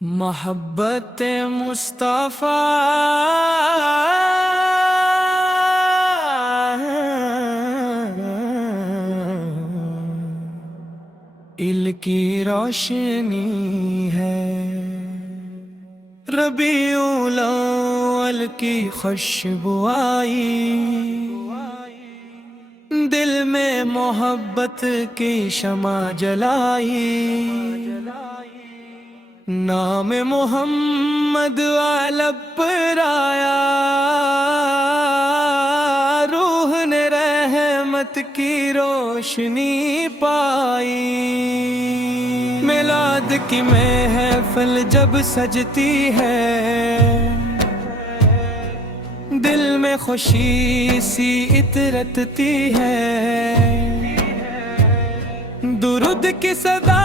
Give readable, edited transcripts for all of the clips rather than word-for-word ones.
मोहब्बत मुस्तफ़ा इल की रोशनी है, रबीउल अव्वल की खुशबू आई, दिल में मोहब्बत की शमा जलाई। नाम मोहम्मद वालब पर आया, रूह ने रहमत की रोशनी पाई। मिलाद की महफिल जब सजती है, दिल में खुशी सी इतरतती है। दुरूद की सदा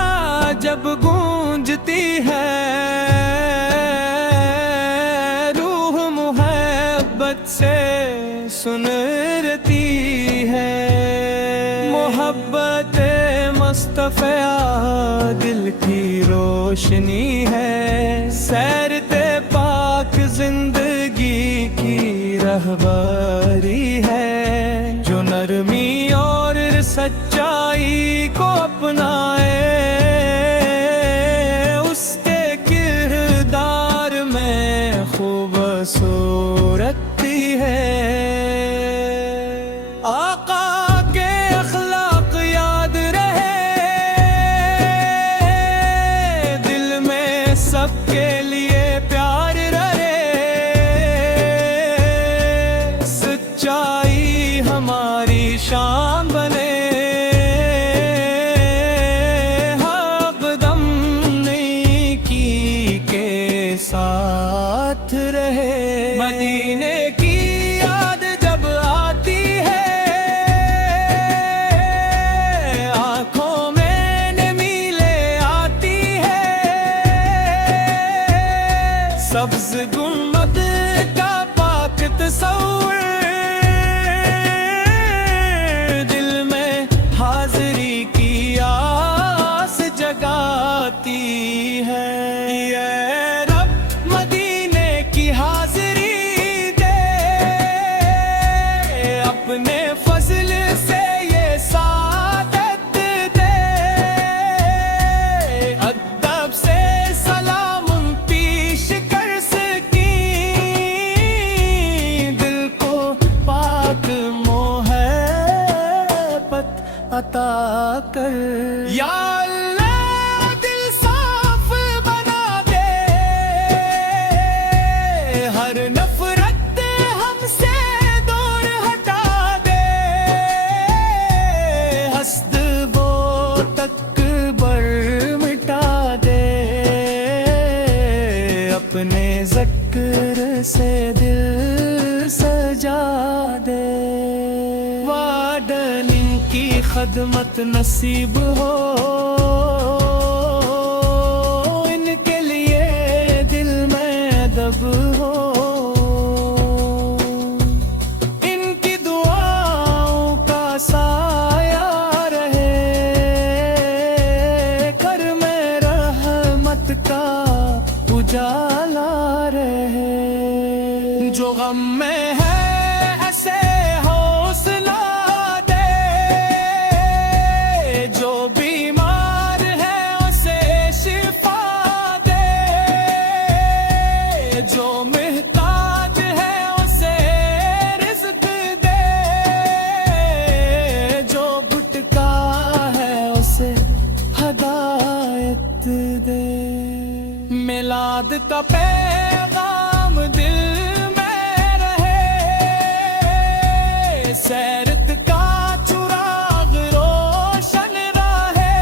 जब गूंजती है, रूह मोहब्बत से सुनरती है। मोहब्बत मुस्तफ़ा दिल की रोशनी है, सैरते पाक जिंदगी की रहबरी है। जो नरमी और सच्चाई को अपनाए, उसके किरदार में खूबसूरती है। आका के अखलाक याद रहे, दिल में सबके लिए प्यार रहे। सच्चाई हमारी शान बने, साथ रहे। मदीने की याद जब आती है, आंखों में नमी ले आती है। सब्ज गुंबद का पाक तस्वीर दिल में हाजिरी की आस जगाती है। अपने फजल से ये सादत दे, अदब से सलाम पेश कर सकी। दिल को पाक मोहब्बत अता कर। या अल्लाह दिल साफ बना दे, हर नफरत हमसे अपने ज़िक्र से दिल सजा दे। वादन इनकी खदमत नसीब हो, इनके लिए दिल में अदब हो। इनकी दुआओं का साया रहे, घर में रहमत का उजाला रहे। जो गम में है ऐसे हौसला दे, जो बीमार है उसे शिफा दे। जो मुहताज है उसे रिज़्क़ दे, जो भटका है उसे हिदायत दे। मिलाद का पैगाम दिल में रहे, सैरत का चुराग रोशन रहे।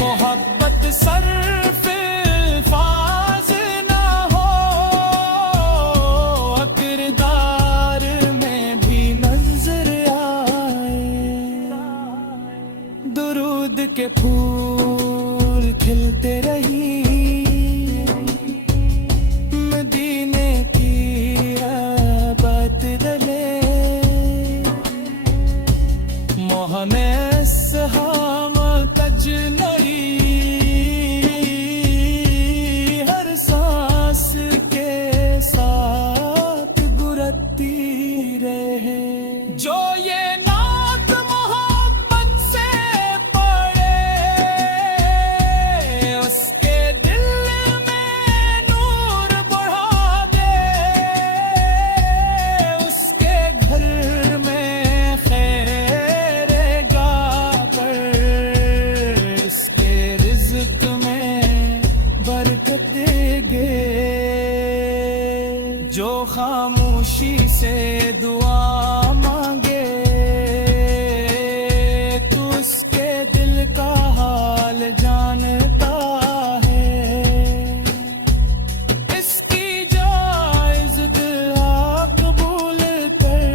मोहब्बत सर्फ फाज ना हो, किरदार में भी नजर आए। दुरूद के फूल खिलते रही, मदीने की आबाद दले। बरकत देगे। जो खामोशी से दुआ मांगे तू उसके दिल का हाल जानता है। इसकी जायज़ दुआ कबूल कर,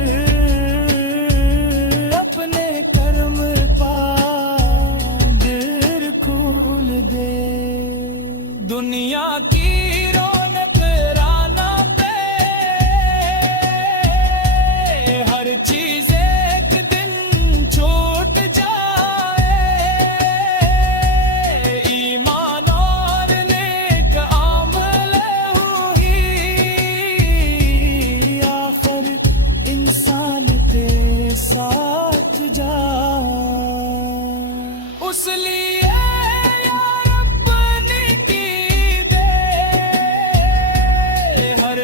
अपने कर्म पा दिल खोल दे। दुनिया की रौनक राना पे हर चीज एक दिन छूट जाए। ईमान और नेक अमल हुई आखिर इंसान के साथ जा। उस लिए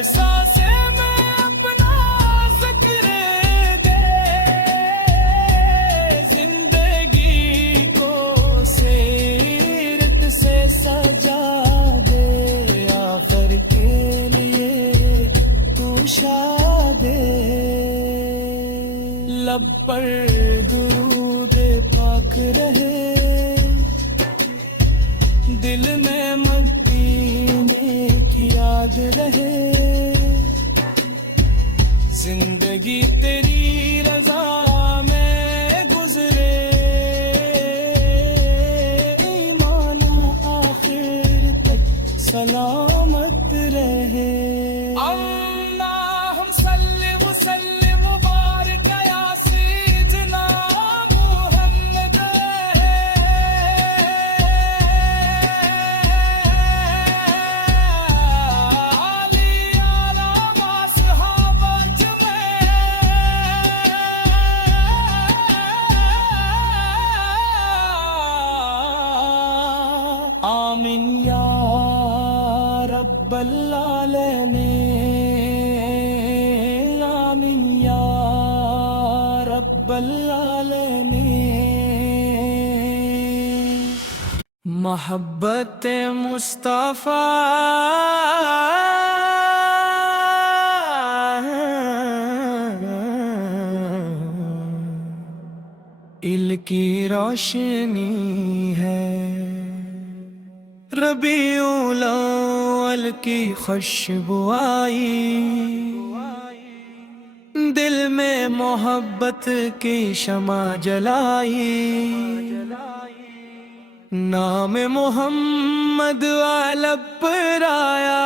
सांसें में अपना ज़िक्र दे। जिंदगी को सीरत से सजा दे। आखिर के लिए तू शादे। लब पर दुरूद पाक रहे, दिल में मदीने की याद रहे। जिंदगी तेरी रज़ा में गुजरे। ईमान आखिर तक सलामत रहे। अल्लाहुम सल्लि व सल्लिम मुबारक या सय्यिदना मुहम्मद। आमीन या रब्बल आलमीन। आमीन या रब्बल आलमीन। मोहब्बत मुस्तफा इल की रोशनी है। रबीउल अव्वल की खुशबू आई, दिल में मोहब्बत की शमा जलाई। नाम मोहम्मद लब पर आया,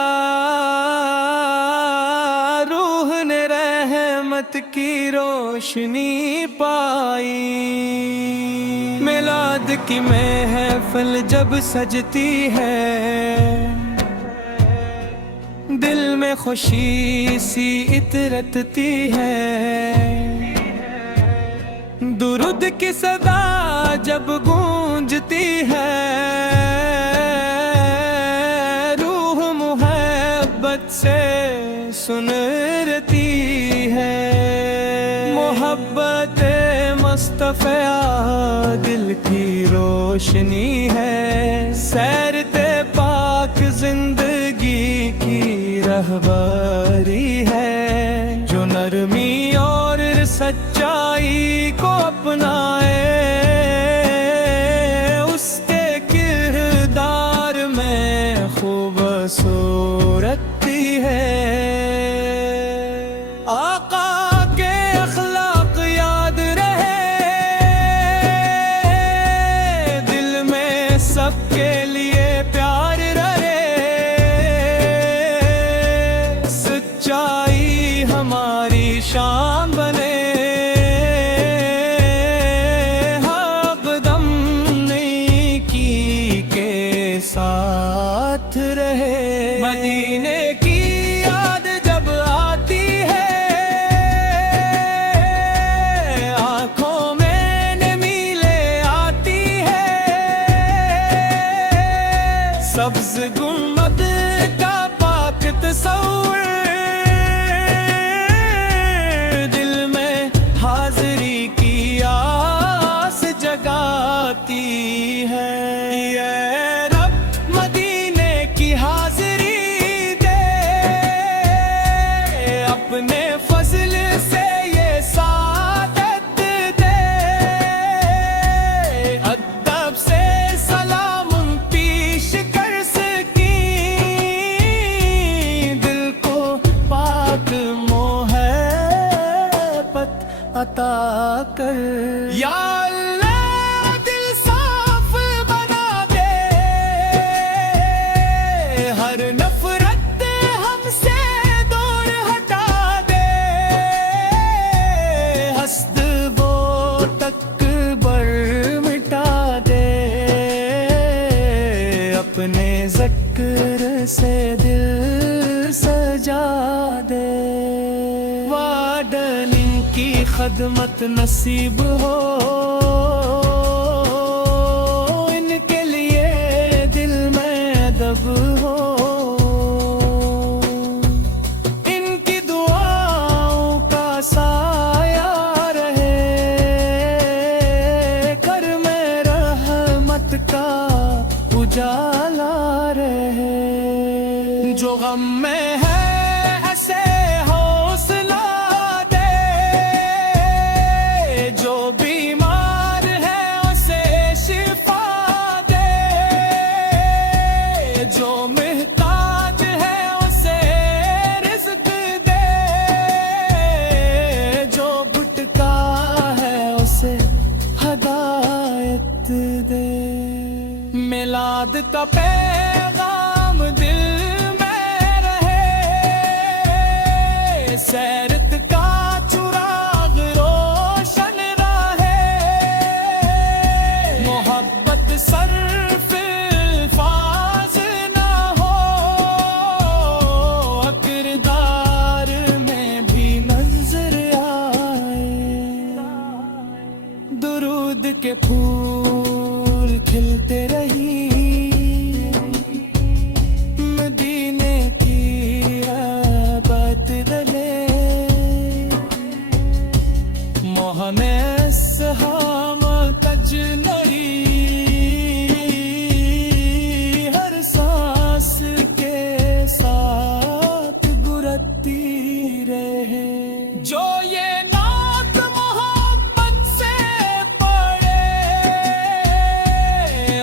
रूह ने रहमत की रोशनी पाई। मिलाद की महफिल जब सजती है, दिल में खुशी सी इतरतती है। दुरूद की सदा जब गूंजती है, रूह मोहब्बत से सुनरती है। मोहब्बत मुस्तफ़ा दिल की रोशनी है। सैरते पाक जिंदगी की रहबरी है। जो नरमी और सच्चाई को अपनाए, उसके किरदार में खूबसूरत है। आका के अखलाक याद रहे, दिल में सबके लिए प्यार रहे। सच्चाई हमारी शान बने, हक़दम नेकी के साथ रहे। मदीने की याद जब आती है, आंखों में नमीले आती है। सब्ज़ गुंबद का पाक तस्वुर दिल में हाज़री की आस जगाती है। ये रब मदीने की अपने ज़िक्र से दिल सजा दे। वार्डन की खदमत नसीब हो, इनके लिए दिल में अदब हो। इनकी दुआओं का साया रहे, घर में रहमत का उजाला रहे। जो गम में है ऐसे हौसला दे, जो बीमार है उसे शिफा दे, जो मुहताज है उसे रिज़्क़ दे, जो भटका है उसे हिदायत दे। मिलाद का पैगाम दिल में रहे, सैरत का चुराग रोशन रहे। मोहब्बत सर्फ अल्फाज ना हो, किरदार में भी मंजर आए। दुरूद के फूल खिलते रही, मदीने की आबाद रले। मोहने सहाम तजनरी, हर सांस के साथ गुरती रहे। जो ये नात मोहब्बत से पढ़े,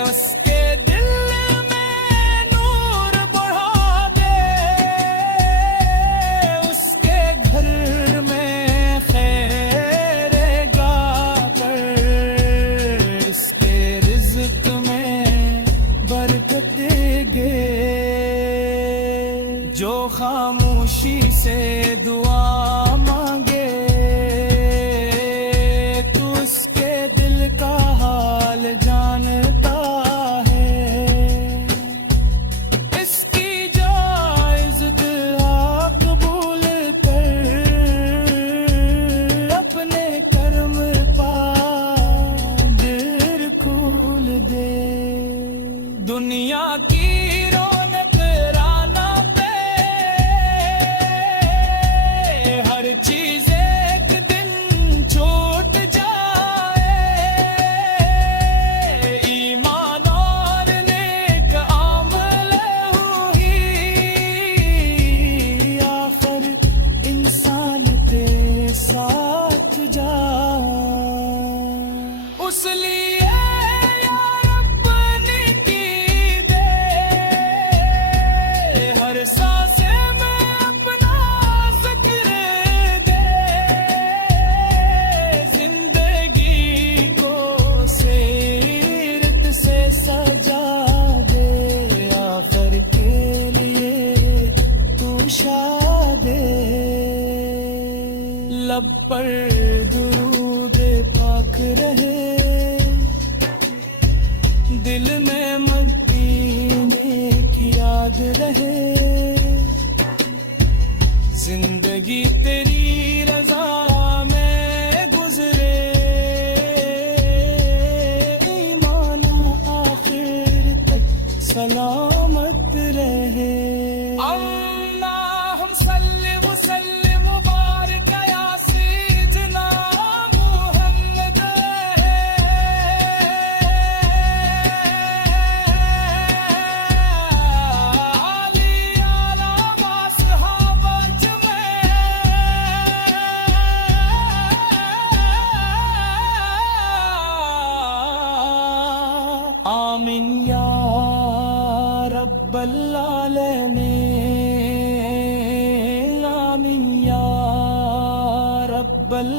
उसके दिल में नूर बढ़ा दे, उसके घर में खैर गाकर, इसके रिज़्क़ में बरकत देगे। जो खामोशी से दुआ मांगे, तू उसके दिल का हाल जानता है। इसकी जायज़ दुआ कबूल कर, अपने कर्म पा दिल खोल दे। दुनिया की रौनक राना पे, हर चीज एक दिन छूट जाए। ईमान और नेक आमल हुई, आखिर इंसान के साथ जा। उस लिए यार अपनी की दे, हर सांसे में अपना ज़िक्र दे। जिंदगी को सीरत से सजा दे, आखिर के लिए तू शाद दे। लब पर दुरूद पाक रहे, दिल में मदीने की याद रहे। जिंदगी तेरी रज़ा में गुजरे, ईमान आखिर तक सलामत रहे। अल्लाहुम सल्लि व सल्लिम मुबारक या सय्यिदना मुहम्मद अली आला असहाबा आमीन या रब्बल आलमीन, आमीन या रब्बल